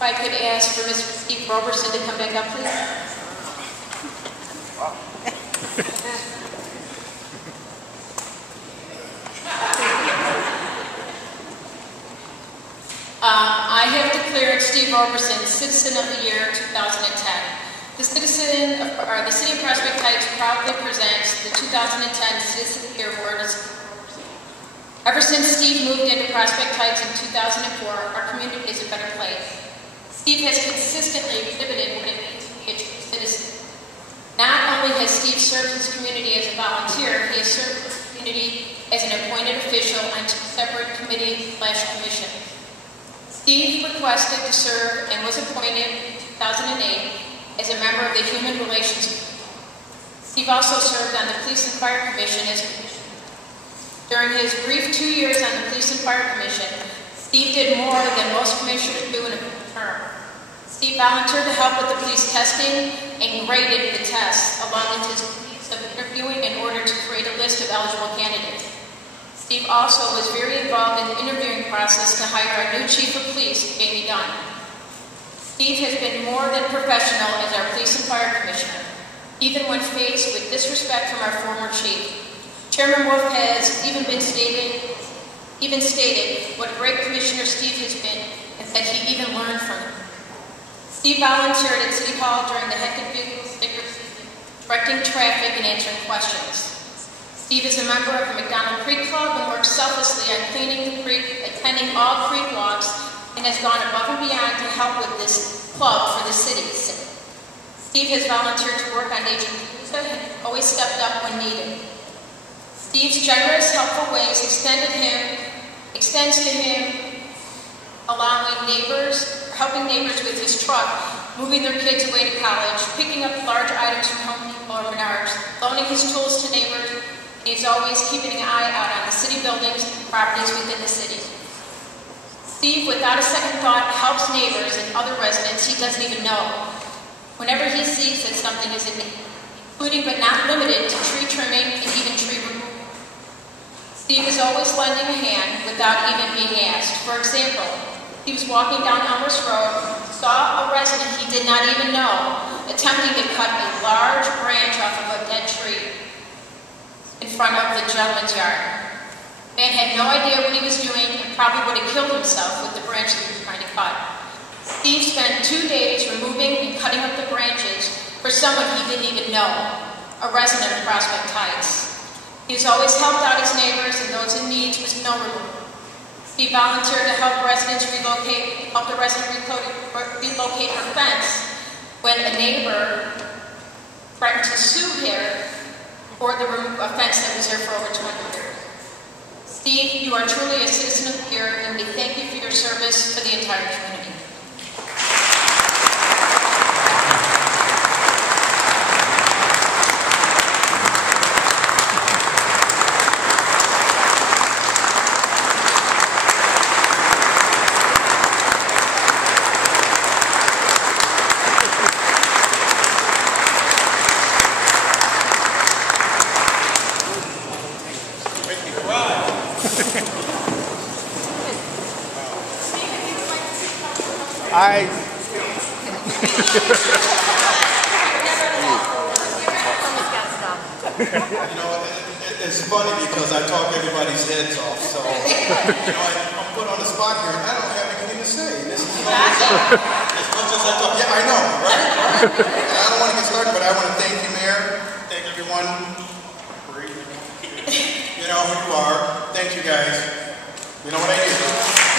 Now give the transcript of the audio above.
If I could ask for Mr. Steve Roberson to come back up, please. I have declared Steve Roberson Citizen of the Year 2010. The City of Prospect Heights proudly presents the 2010 Citizen of the Year Award. Ever since Steve moved into Prospect Heights in 2004, our community is a better place. Steve has consistently exhibited what it means to be a true citizen. Not only has Steve served his community as a volunteer, he has served his community as an appointed official on 2 separate committees/commissions. Steve requested to serve and was appointed in 2008 as a member of the Human Relations Committee. Steve also served on the Police and Fire Commission as commissioner. During his brief 2 years on the Police and Fire Commission, Steve did more than most commissioners do in a term. Steve volunteered to help with the police testing and graded the tests, along with his duties of interviewing in order to create a list of eligible candidates. Steve also was very involved in the interviewing process to hire our new Chief of Police, Jamie Dunn. Steve has been more than professional as our Police and Fire Commissioner, even when faced with disrespect from our former Chief. Chairman Wolf has even stated what a great commissioner Steve has been and that he even learned from him. Steve volunteered at City Hall during the hectic vehicle sticker season, directing traffic and answering questions. Steve is a member of the McDonald Creek Club and works selflessly on cleaning the creek, attending all creek walks, and has gone above and beyond to help with this club for the city. Steve has volunteered to work on Nature and always stepped up when needed. Steve's generous, helpful ways extends to him, helping neighbors with his truck, moving their kids away to college, picking up large items from Home Depot or Menards, loaning his tools to neighbors, and he's always keeping an eye out on the city buildings and properties within the city. Steve, without a second thought, helps neighbors and other residents he doesn't even know whenever he sees that something is in need, including but not limited to tree trimming and even tree removal. Steve is always lending a hand without even being asked. For example, he was walking down Elmhurst Road, saw a resident he did not even know attempting to cut a large branch off of a dead tree in front of the gentleman's yard. The man had no idea what he was doing and probably would have killed himself with the branch that he was trying to cut. Steve spent 2 days removing and cutting up the branches for someone he didn't even know, a resident of Prospect Heights. He has always helped out his neighbors and those in need with snow removal. He volunteered to help the resident relocate her fence when a neighbor threatened to sue him for the fence that was there for over 20 years. Steve, you are truly a Citizen of the Year, and we thank you for your service to the entire community. It's funny because I talk everybody's heads off, so I'm put on the spot here and I don't have anything to say. This is as much as I talk. Yeah, I know, right? And I don't want to get started, but I want to thank you, Mayor. Thank everyone. You know who you are. Thank you guys. You know what I do.